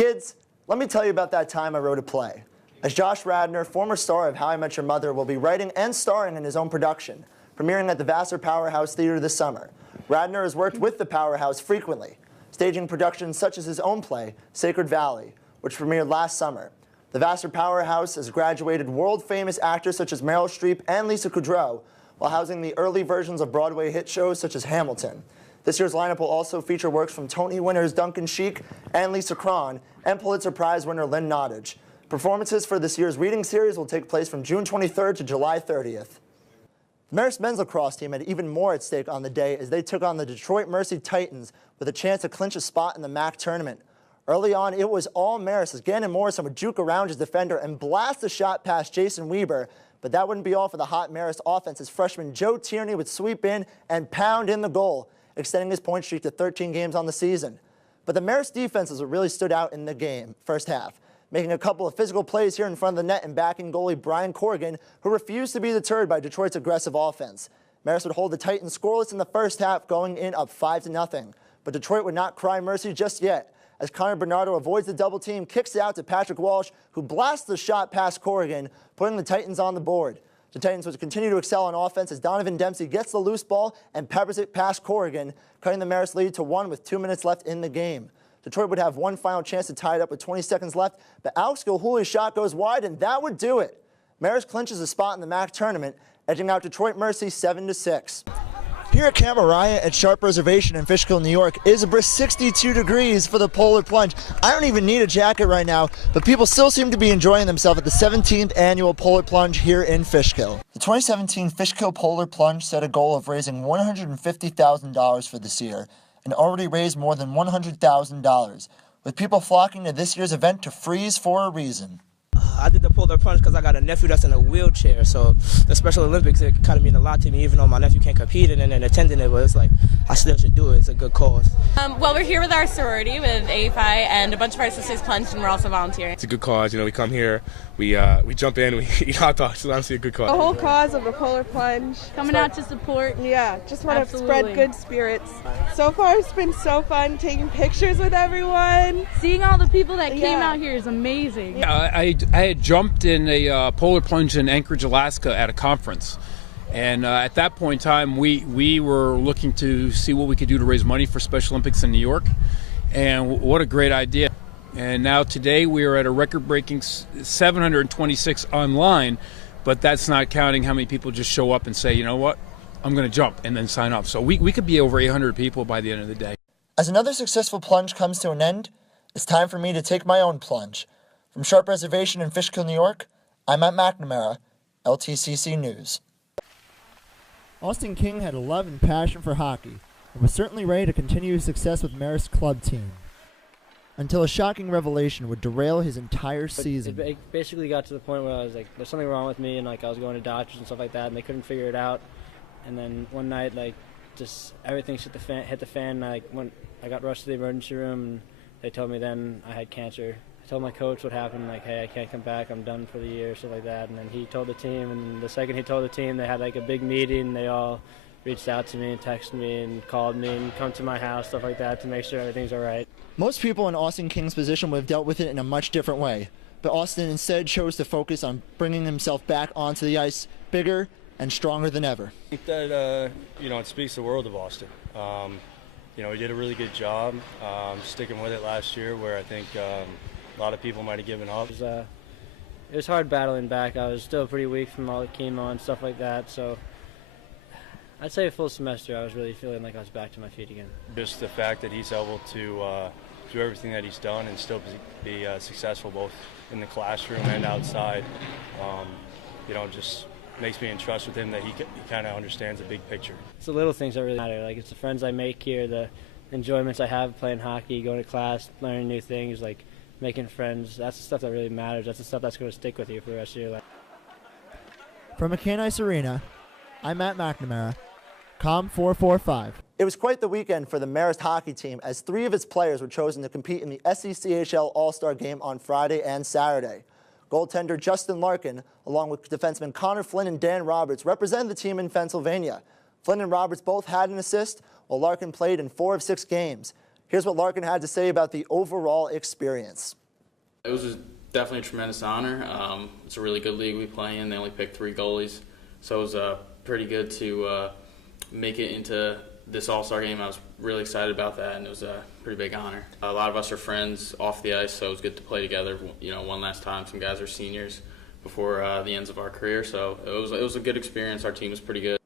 Kids, let me tell you about that time I wrote a play. As Josh Radnor, former star of How I Met Your Mother, will be writing and starring in his own production, premiering at the Vassar Powerhouse Theater this summer. Radnor has worked with the Powerhouse frequently, staging productions such as his own play, Sacred Valley, which premiered last summer. The Vassar Powerhouse has graduated world-famous actors such as Meryl Streep and Lisa Kudrow, while housing the early versions of Broadway hit shows such as Hamilton. This year's lineup will also feature works from Tony winners Duncan Sheik and Lisa Cron, and Pulitzer Prize winner Lynn Nottage. Performances for this year's reading series will take place from June 23rd to July 30th. The Marist men's lacrosse team had even more at stake on the day as they took on the Detroit Mercy Titans with a chance to clinch a spot in the MAC tournament. Early on, it was all Marist as Gannon Morrison would juke around his defender and blast a shot past Jason Weber, but that wouldn't be all for the hot Marist offense as freshman Joe Tierney would sweep in and pound in the goal, extending his point streak to 13 games on the season. But the Marist defense is what really stood out in the game, first half, making a couple of physical plays here in front of the net and backing goalie Brian Corrigan, who refused to be deterred by Detroit's aggressive offense. Marist would hold the Titans scoreless in the first half, going in up 5-0. But Detroit would not cry mercy just yet, as Connor Bernardo avoids the double team, kicks it out to Patrick Walsh, who blasts the shot past Corrigan, putting the Titans on the board. The Titans would continue to excel on offense as Donovan Dempsey gets the loose ball and peppers it past Corrigan, cutting the Marist lead to 1 with 2 minutes left in the game. Detroit would have one final chance to tie it up with 20 seconds left, but Alex Gilhuli's shot goes wide, and that would do it. Marist clinches a spot in the MAC tournament, edging out Detroit Mercy 7-6. Here at Camp Mariah at Sharp Reservation in Fishkill, New York, it is a brisk 62 degrees for the polar plunge. I don't even need a jacket right now, but people still seem to be enjoying themselves at the 17th annual polar plunge here in Fishkill. The 2017 Fishkill Polar Plunge set a goal of raising $150,000 for this year, and already raised more than $100,000, with people flocking to this year's event to freeze for a reason. I did the polar plunge because I got a nephew that's in a wheelchair, so the Special Olympics, it kind of mean a lot to me, even though my nephew can't compete in it and attending it, but it's like, I still should do it. It's a good cause. Well, we're here with our sorority, with AFI, and a bunch of our sisters plunged, and we're also volunteering. It's a good cause. We come here, we jump in, we eat hot dogs. It's honestly a good cause. The whole cause of the polar plunge. Coming out to support. Yeah, just want to spread good spirits. So far, it's been so fun taking pictures with everyone. Seeing all the people that came out here is amazing. I had jumped in a polar plunge in Anchorage, Alaska at a conference. And at that point in time, we were looking to see what we could do to raise money for Special Olympics in New York. And what a great idea. And now today we are at a record-breaking 726 online, but that's not counting how many people just show up and say, you know what, I'm going to jump, and then sign up. So we could be over 800 people by the end of the day. As another successful plunge comes to an end, it's time for me to take my own plunge. From Sharp Reservation in Fishkill, New York, I'm at McNamara, LTCC News. Austin King had a love and passion for hockey, and was certainly ready to continue his success with Marist's club team, until a shocking revelation would derail his entire season. It basically got to the point where I was like, there's something wrong with me, and I was going to doctors and stuff like that, and they couldn't figure it out. And then one night, just everything hit the fan. When I got rushed to the emergency room, and they told me then I had cancer. I told my coach what happened, hey, I can't come back, I'm done for the year, stuff like that. And then he told the team, and the second he told the team, they had a big meeting. They all reached out to me and texted me and called me and come to my house, stuff like that, to make sure everything's all right. Most people in Austin King's position would have dealt with it in a much different way, but Austin instead chose to focus on bringing himself back onto the ice bigger and stronger than ever. I think that, it speaks the world of Austin. He did a really good job sticking with it last year, where I think a lot of people might have given up. It was hard battling back. I was still pretty weak from all the chemo and stuff like that, so I'd say a full semester I was really feeling like I was back to my feet again. Just the fact that he's able to do everything that he's done and still be successful both in the classroom and outside, just makes me in trust with him that he kind of understands the big picture. It's the little things that really matter. It's the friends I make here, the enjoyments I have playing hockey, going to class, learning new things, making friends. That's the stuff that really matters. That's the stuff that's going to stick with you for the rest of your life. From McCain Ice Arena, I'm Matt McNamara, COM 445. It was quite the weekend for the Marist hockey team as 3 of its players were chosen to compete in the SECHL All-Star Game on Friday and Saturday. Goaltender Justin Larkin, along with defensemen Connor Flynn and Dan Roberts, represented the team in Pennsylvania. Flynn and Roberts both had an assist, while Larkin played in 4 of 6 games. Here's what Larkin had to say about the overall experience. It was definitely a tremendous honor. It's a really good league we play in. They only picked 3 goalies, so it was pretty good to make it into this All-Star game. I was really excited about that, and it was a pretty big honor. A lot of us are friends off the ice, so it was good to play together. You know, one last time. Some guys are seniors before the ends of our career, so it was a good experience. Our team was pretty good.